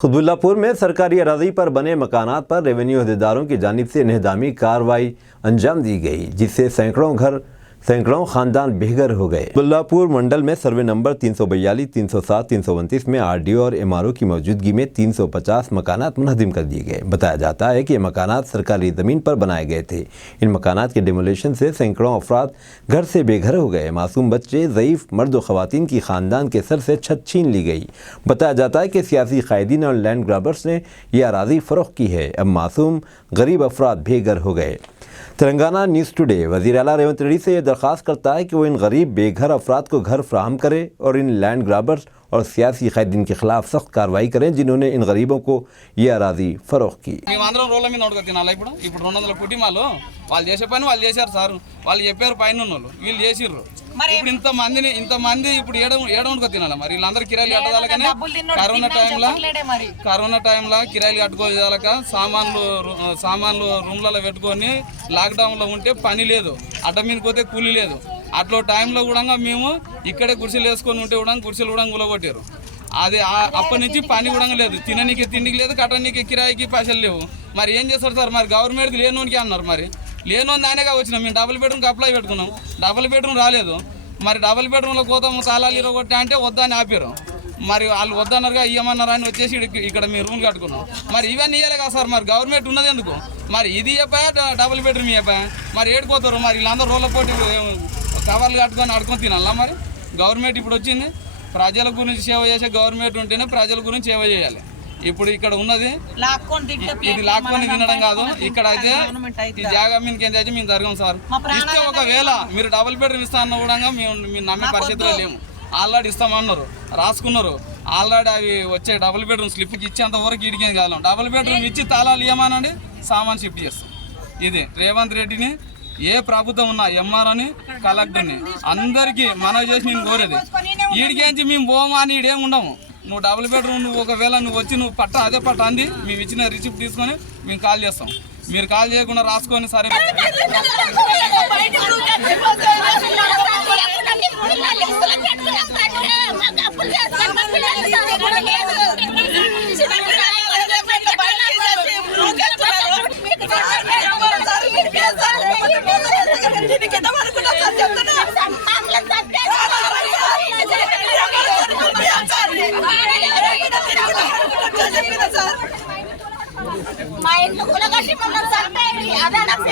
खुदबुल्लापुर में सरकारी अराजी पर बने मकानात पर रेवेन्यू अहदेदारों की जानिब से इन्हदामी कार्रवाई अंजाम दी गई, जिससे सैकड़ों खानदान बेघर हो गए। खुदबुल्लापुर मंडल में सर्वे नंबर 342, 307, 329 में आरडीओ और एमआरओ की मौजूदगी में 350 मकानात मुनहदिम कर दिए गए। बताया जाता है कि ये मकानात सरकारी ज़मीन पर बनाए गए थे। इन मकानात के डिमोलेशन से सैकड़ों अफराद घर से बेघर हो गए। मासूम बच्चे, ज़ईफ़ मर्द व ख़वातीन की ख़ानदान के सर से छत छीन ली गई। बताया जाता है कि सियासी कायदीन और लैंड ग्राबर्स ने यह अराजी फ़रोख्त की है। अब मासूम गरीब अफराद बेघर हो गए। तेलंगाना न्यूज़ टुडे वज़ीर आला रेवंत रेड्डी से यह दरख्वास्त करता है कि वो इन गरीब बेघर अफराद को घर फ्राहम करे और इन लैंड ग्राबर्स और सियासी कायदीन के खिलाफ सख्त कार्रवाई करें जिन्होंने इन गरीबों को यह अराजी फरोख्त की। ఇప్పుడు ఇంతమంది ఇప్పుడు ఏడవునుకో తినాలి మరి వీళ్ళందరూ కిరాయిలు కట్టదాలక కరోనా టైంలో కిరాయిలు కట్టుకోదాలక సామాన్లు రూమ్లలో పెట్టుకొని లాక్డౌన్లో ఉంటే పని లేదు, అడ్డ మీద పోతే కూలి లేదు. అట్లా టైంలో కూడా మేము ఇక్కడే గుడిసెలు వేసుకొని ఉంటే కూడా గుడిసెలు కూడా గులగొట్టారు. అది అప్పటి నుంచి పని కూడా లేదు, తిననీకి తిండికి లేదు, కట్టనీకి కిరాయికి పైసలు లేవు. మరి ఏం చేస్తారు సార్? మరి గవర్నమెంట్కి లేనోనికి అన్నారు, మరి లేనోని దానిగా వచ్చినాం. మేము డబుల్ బెడ్రూమ్కి అప్లై పెట్టుకున్నాం, డబుల్ బెడ్రూమ్ రాలేదు. మరి డబుల్ బెడ్రూమ్లో కోతాము తాళాలు ఇరగొట్టా అంటే వద్దని ఆపారు. మరి వాళ్ళు వద్దన్నారుగా ఇవ్వమన్నారా అని వచ్చేసి ఇక్కడ మేము రూమ్ కట్టుకున్నాం. మరి ఇవన్నీ ఇవ్వాలి కదా సార్? మరి గవర్నమెంట్ ఉన్నది ఎందుకు? మరి ఇది చెప్పాయా డబుల్ బెడ్రూమ్ చెప్పాయా? మరి ఏడిపోతారు? మరి వీళ్ళందరూ రోడ్ల పోటీ కవర్లు కట్టుకొని ఆడుకొని తినాలా? మరి గవర్నమెంట్ ఇప్పుడు వచ్చింది, ప్రజల గురించి సేవ చేసే గవర్నమెంట్ ఉంటేనే ప్రజల గురించి సేవ చేయాలి. ఇప్పుడు ఇక్కడ ఉన్నది ఇది లాక్కొని తినడం కాదు. ఇక్కడ అయితే ఈ జాగా మీదకి ఏం చేసి మేము జరగం సార్. ఇస్తే ఒకవేళ మీరు డబుల్ బెడ్రూమ్ ఇస్తా అన్న కూడా మేము నమ్మే పరిస్థితిలో లేము. ఆల్రెడీ ఇస్తామన్నారు, రాసుకున్నారు. ఆల్రెడీ అవి వచ్చే డబుల్ బెడ్రూమ్ స్లిప్కి ఇచ్చేంత వరకు ఇడికేం కాదు. డబుల్ బెడ్రూమ్ ఇచ్చి తాళాలు ఇవ్వమానండి, సామాన్ షిఫ్ట్ చేస్తాం. ఇది రేవంత్ రెడ్డిని, ఏ ప్రభుత్వం ఉన్నా ఎంఆర్ఓని, కలెక్టర్ని అందరికీ మనవి చేసి నేను కోరేది, ఈడికేంచి మేము పోమా అని ఈడేమి ఉండము. నువ్వు డబుల్ బెడ్రూమ్ ఒకవేళ నువ్వు వచ్చి నువ్వు పట్ట అదే పట్ట అంది మేము ఇచ్చిన రిసిప్ట్ తీసుకొని మేము కాల్ చేస్తాం. మీరు కాల్ చేయకుండా రాసుకొని సరే మా ఇంట్లో కులగట్టి మమ్మల్ని చంపేయండి. అదే నాకు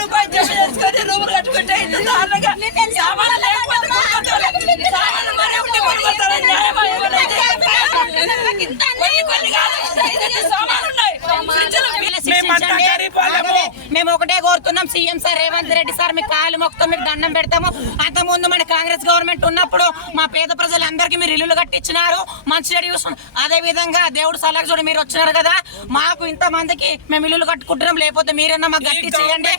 రూపాయి చేసుకొని రూములు కట్టుకుంటే ఇంత దారుణంగా సామాన్లు లేకపోతే మేము ఒకటే కోరుతున్నాం, CM sir Revanth Reddy sir మీకు కాయలు మొక్కుతాం, మీకు దండం పెడతాము. అంతకుముందు మన కాంగ్రెస్ గవర్నమెంట్ ఉన్నప్పుడు మా పేద ప్రజలందరికీ మీరు ఇల్లులు కట్టించినారు, మంచిగా చూస్తున్నారు. అదే విధంగా దేవుడు సలహా చూడ మీరు వచ్చినారు కదా, మాకు ఇంత మందికి మేము ఇల్లులు కట్టుకుంటున్నాం, లేకపోతే మీరన్నా మాకు కట్టించేయండి.